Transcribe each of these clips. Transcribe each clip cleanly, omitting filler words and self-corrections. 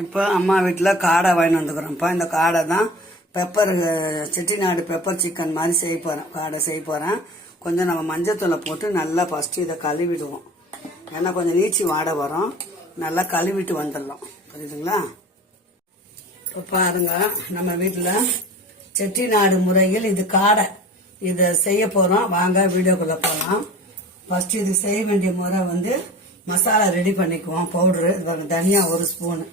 இப்போ அம்மா வீட்டில் காடை வாங்கிட்டு வந்துக்கிறோம்ப்பா. இந்த காடை தான் பெப்பர் செட்டிநாடு பெப்பர் சிக்கன் மாதிரி செய்ய போகிறேன். காடை செய்ய போகிறேன். கொஞ்சம் நம்ம மஞ்சத்தூளை போட்டு நல்லா ஃபஸ்ட்டு இதை கழுவிடுவோம். ஏன்னா கொஞ்சம் நீச்சி வாடை வரும். நல்லா கழுவிட்டு வந்துடலாம். புரியுதுங்களா? இப்போ பாருங்க, நம்ம வீட்டில் செட்டிநாடு முறையில் இது காடை இதை செய்ய போகிறோம். வாங்க வீடியோக்குள்ளே போகலாம். ஃபஸ்ட்டு இது செய்ய வேண்டிய முறை வந்து மசாலா ரெடி பண்ணிக்குவோம். பவுட்ரு தனியா 1 ஸ்பூனு,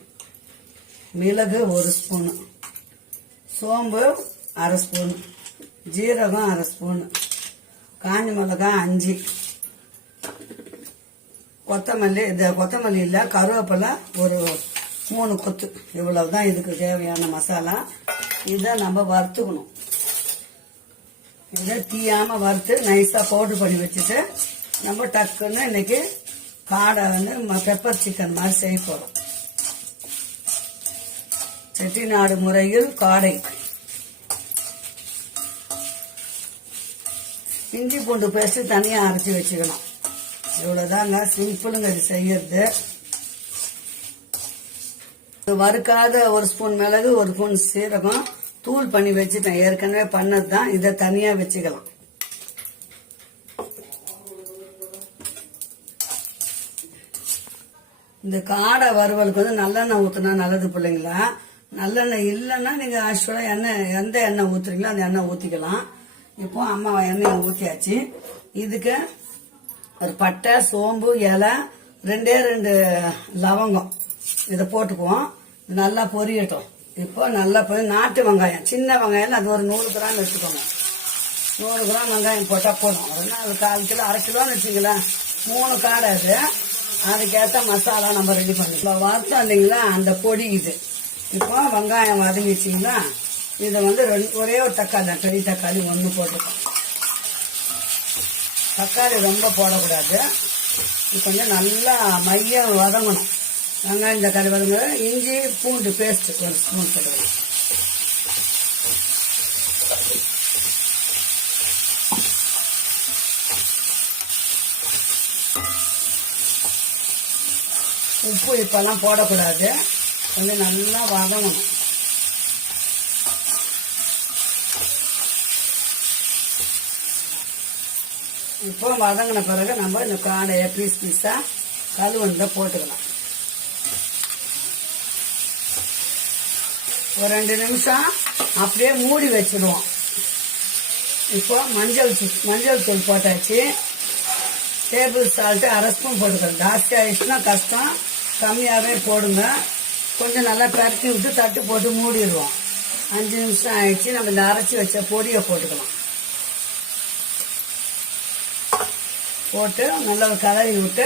மிளகு 1 ஸ்பூனு, சோம்பு 1/2 ஸ்பூனு, ஜீரகம் 1/2 ஸ்பூனு, காஞ்சி மிளகாய் 5, கொத்தமல்லி கொத்தமல்லி இல்லை கருவேப்பிலை ஒரு 3 கொத்து. இவ்வளவுதான் இதுக்கு தேவையான மசாலா. இதை நம்ம வறுத்துக்கணும். இதை தீயாம வறுத்து நைஸா பவுடர் பண்ணி வச்சுட்டு நம்ம டக்குன்னு இன்னைக்கு காடை வந்து பெப்பர் சிக்கன் மாதிரி செய்ய போறோம். செட்டிநாடு முறையில் காடை. இஞ்சி பூண்டு பேஸ்ட் தனியா அரைச்சி வச்சுக்கணும். இவ்வளவுதாங்க, சிம்பிளுங்க இது செய்யறது. வறுக்காத 1 ஸ்பூன் மிளகு, 1 ஸ்பூன் சீரகம் தூள் பண்ணி வச்சுட்டேன். ஏற்கனவே பண்ணதுதான். இதை தனியா வச்சுக்கலாம். இந்த காடை வறுவலுக்கு வந்து நல்லெண்ணெய் ஊற்றினா நல்லது பிள்ளைங்களா. நல்லெண்ணெய் இல்லைன்னா நீங்க ஆக்சுவலா எந்த எண்ணெய் ஊத்துறீங்களோ அந்த எண்ணெய் ஊத்திக்கலாம். இப்போ அம்மா எண்ணெயை ஊத்தியாச்சு. இதுக்கு ஒரு பட்டை, சோம்பு, இலை, 2 லவங்கம் இதை போட்டுக்குவோம். நல்லா பொரியட்டும். இப்போ நல்லா நாட்டு வெங்காயம், சின்ன வெங்காயம் அது ஒரு 100 கிராம் வச்சுக்கோங்க. 100 கிராம் வெங்காயம் போட்டா போதும். ஒரு 1/4 கிலோ 1/2 கிலோன்னு வச்சுங்களேன். 3 காடை அது. அதுக்கேற்ற மசாலா நம்ம ரெடி பண்ணிக்கலாம். வறுத்தோம் இல்லைங்களா, அந்த பொடி இது. இப்போ வெங்காயம் வதங்கிச்சிங்களா, இதை வந்து ஒரே ஒரு தக்காளி, பெரிய தக்காளி 1 போட்டுக்கோம். தக்காளி ரொம்ப போடக்கூடாது. இது கொஞ்சம் நல்லா மையம் வதங்கணும். வெங்காயம் தக்காளி வதங்க. இஞ்சி பூண்டு பேஸ்ட் 1 ஸ்பூன் போட்டுக்கணும். உப்பு இப்பெல்லாம் போடக்கூடாது. கொஞ்சம் நல்லா வதங்கணும். இப்போ வதங்கின பிறகு நம்ம இந்த காடையை பீஸ் பீஸா கழுவுனத போட்டுக்கலாம். ஒரு 2 நிமிஷம் அப்படியே மூடி வச்சிருவோம். இப்போ மஞ்சள் தூள் போட்டாச்சு. டேபிள் சால்ட் 1/2 ஸ்பூன் போட்டுக்கலாம். ஜாஸ்தி ஆயிடுச்சுன்னா கஷ்டம், கம்மியாகவே போடுங்க. கொஞ்சம் நல்லா பரட்டி விட்டு தட்டு போட்டு மூடிடுவோம். 5 நிமிஷம் ஆயிடுச்சு. நம்ம இந்த அரைச்சி வச்ச பொடியை போட்டுக்கலாம். போட்டு நல்லா கலரி விட்டு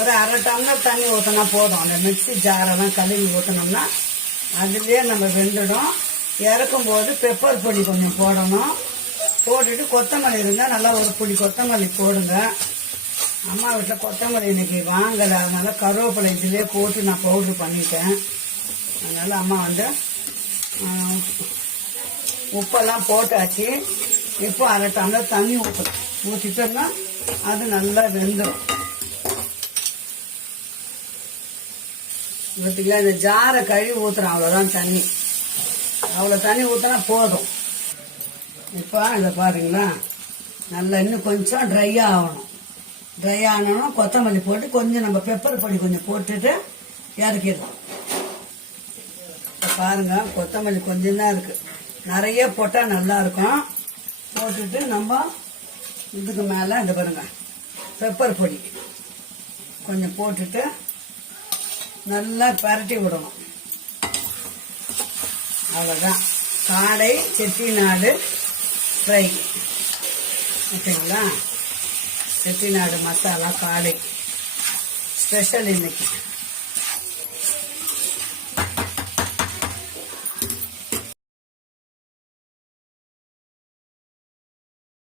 ஒரு 1/2 டம்ளர் தண்ணி ஊற்றினா போதும். அந்த மிக்சி ஜாரெல்லாம் கழுவி ஊற்றினோம்னா அதுலேயே நம்ம வெந்துடும். இறக்கும் போது பெப்பர் பொடி கொஞ்சம் போடணும். போட்டுட்டு கொத்தமல்லி இருந்தால் நல்லா ஒரு பொடி கொத்தமல்லி போடுங்க. அம்மா வீட்டில் கொத்தமல்லி இன்னைக்கு வாங்கலை, அதனால கருவேப்பிலை இதுலேயே போட்டு நான் பவுட்ரு பண்ணிட்டேன். அதனால அம்மா வந்து உப்பெல்லாம் போட்டாச்சு. இப்போ 1/2 டம்ளர் தண்ணி ஊற்றிட்டோம்னா அது நல்லா வெந்துடும். பார்த்தீங்களா, இந்த ஜாரை கழுவி ஊத்துறோம். அவ்வளோதான் தண்ணி. அவ்வளோ தண்ணி ஊற்றினா போதும். இப்போ இதை பாருங்களா, நல்லா இன்னும் கொஞ்சம் ட்ரை ஆகணும். ட்ரை ஆனோம் கொத்தமல்லி போட்டு கொஞ்சம் நம்ம பெப்பர் பொடி கொஞ்சம் போட்டுட்டு இறக்கிடலாம். பாருங்க, கொத்தமல்லி கொஞ்சம் தான் இருக்கு. நிறைய போட்டால் நல்லா இருக்கும். போட்டுட்டு நம்ம இதுக்கு மேலே இந்த பாருங்க பெப்பர் பொடி கொஞ்சம் போட்டுட்டு நல்லா பரட்டி விடணும். அவ்வளோதான், காடை செட்டிநாடு ஃப்ரை. ஓகேங்களா? செட்டிநாடு மசாலா காடை ஸ்பெஷல் இன்னைக்கு.